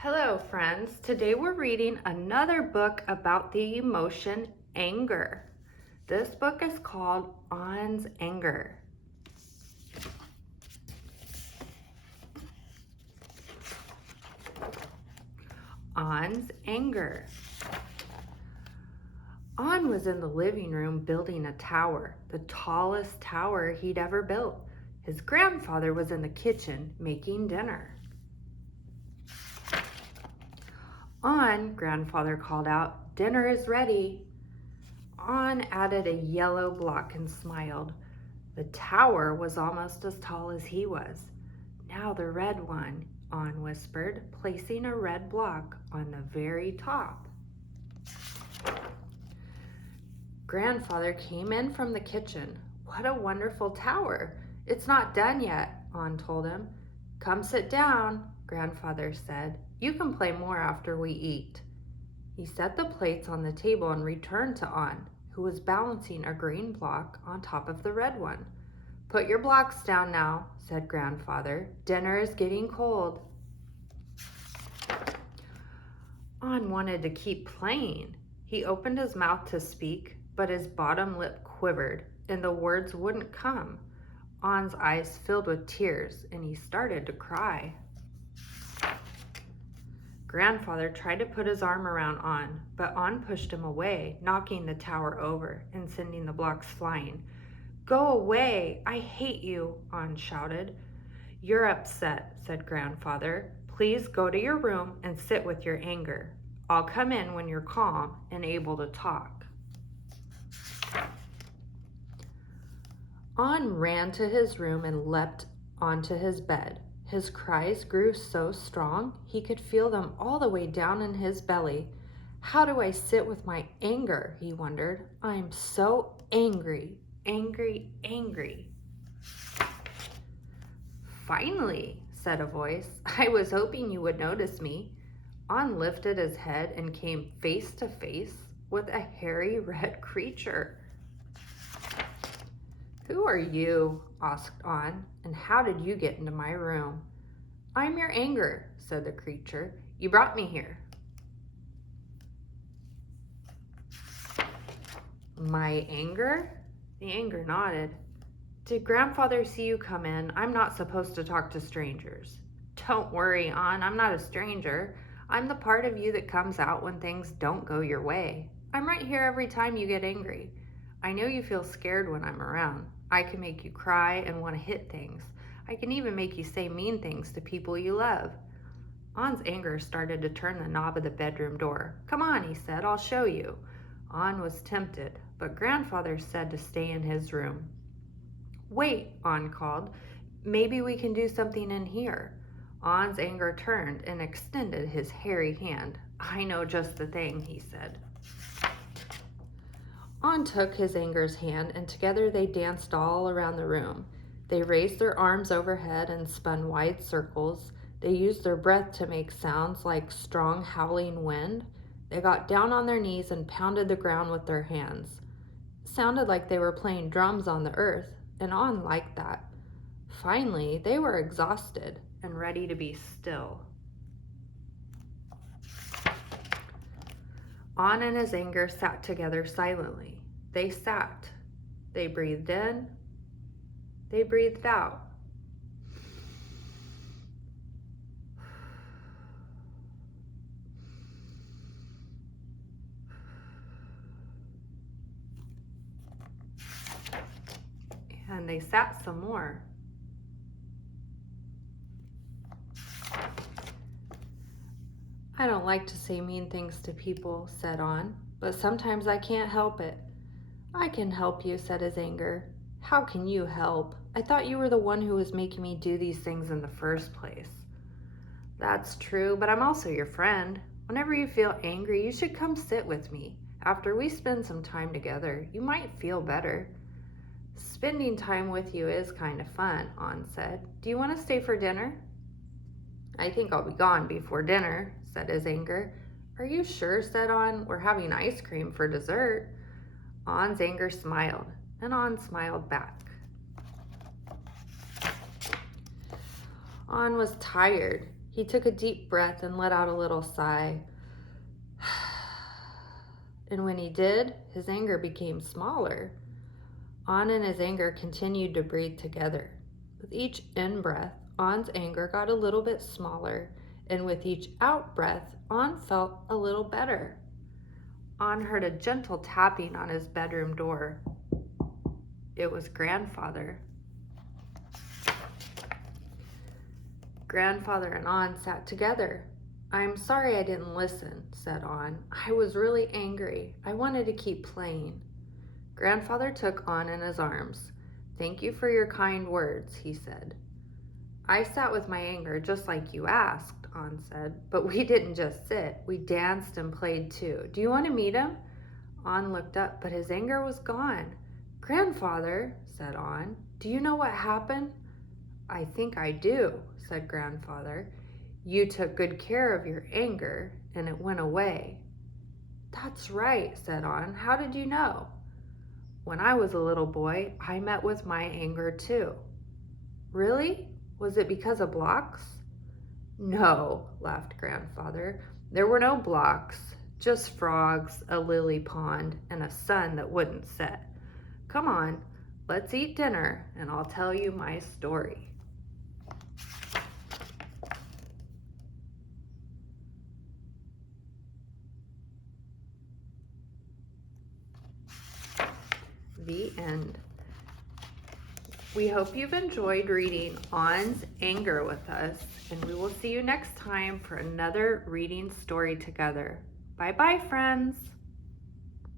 Hello friends, today we're reading another book about the emotion anger. This book is called On's Anger. On's Anger. On was in the living room building a tower, the tallest tower he'd ever built. His grandfather was in the kitchen making dinner. On, grandfather called out, "Dinner is ready." On added a yellow block and smiled. The tower was almost as tall as he was. "Now the red one," On whispered, placing a red block on the very top. Grandfather came in from the kitchen. "What a wonderful tower. It's not done yet," On told him. "Come sit down," grandfather said. "You can play more after we eat." He set the plates on the table and returned to On, who was balancing a green block on top of the red one. "Put your blocks down now," said grandfather. "Dinner is getting cold." On wanted to keep playing. He opened his mouth to speak, but his bottom lip quivered and the words wouldn't come. On's eyes filled with tears and he started to cry. Grandfather tried to put his arm around On, but On pushed him away, knocking the tower over and sending the blocks flying. "Go away! I hate you!" On shouted. "You're upset," said grandfather. "Please go to your room and sit with your anger. I'll come in when you're calm and able to talk." On ran to his room and leapt onto his bed. His cries grew so strong he could feel them all the way down in his belly. "How do I sit with my anger?" he wondered. "I'm so angry, angry, angry." "Finally," said a voice. "I was hoping you would notice me." On lifted his head and came face to face with a hairy red creature. "Who are you?" asked On, "and how did you get into my room?" "I'm your anger," said the creature. "You brought me here." "My anger?" The anger nodded. "Did grandfather see you come in? I'm not supposed to talk to strangers." "Don't worry, On, I'm not a stranger. I'm the part of you that comes out when things don't go your way. I'm right here every time you get angry. I know you feel scared when I'm around. I can make you cry and want to hit things. I can even make you say mean things to people you love." On's anger started to turn the knob of the bedroom door. "Come on," he said, "I'll show you." On was tempted, but grandfather said to stay in his room. "Wait," On called. "Maybe we can do something in here." On's anger turned and extended his hairy hand. "I know just the thing," he said. On took his anger's hand and together they danced all around the room. They raised their arms overhead and spun wide circles. They used their breath to make sounds like strong howling wind. They got down on their knees and pounded the ground with their hands. It sounded like they were playing drums on the earth, and On liked that. Finally, they were exhausted and ready to be still. On and his anger sat together silently. They sat. They breathed in. They breathed out. And they sat some more. "I don't like to say mean things to people," said On, "but sometimes I can't help it." "I can help you," said his anger. "How can you help? I thought you were the one who was making me do these things in the first place." "That's true, but I'm also your friend. Whenever you feel angry, you should come sit with me. After we spend some time together, you might feel better." "Spending time with you is kind of fun," On said. "Do you want to stay for dinner?" "I think I'll be gone before dinner," said his anger. "Are you sure?" said On. "We're having ice cream for dessert." On's anger smiled, and On smiled back. On was tired. He took a deep breath and let out a little sigh. And when he did, his anger became smaller. On and his anger continued to breathe together. With each in-breath, On's anger got a little bit smaller, and with each out-breath, On felt a little better. On heard a gentle tapping on his bedroom door. It was Grandfather. Grandfather and On sat together. "I'm sorry I didn't listen," said On. "I was really angry. I wanted to keep playing." Grandfather took On in his arms. "Thank you for your kind words," he said. "I sat with my anger just like you asked," On said. "But we didn't just sit. We danced and played too. Do you want to meet him?" On looked up, but his anger was gone. "Grandfather," said On, "do you know what happened?" "I think I do," said Grandfather. "You took good care of your anger, and it went away." "That's right," said On. "How did you know?" "When I was a little boy, I met with my anger too." "Really? Was it because of blocks?" "No," laughed Grandfather. "There were no blocks, just frogs, a lily pond, and a sun that wouldn't set. Come on, let's eat dinner, and I'll tell you my story." The end. We hope you've enjoyed reading On's Anger with us, and we will see you next time for another reading story together. Bye-bye, friends.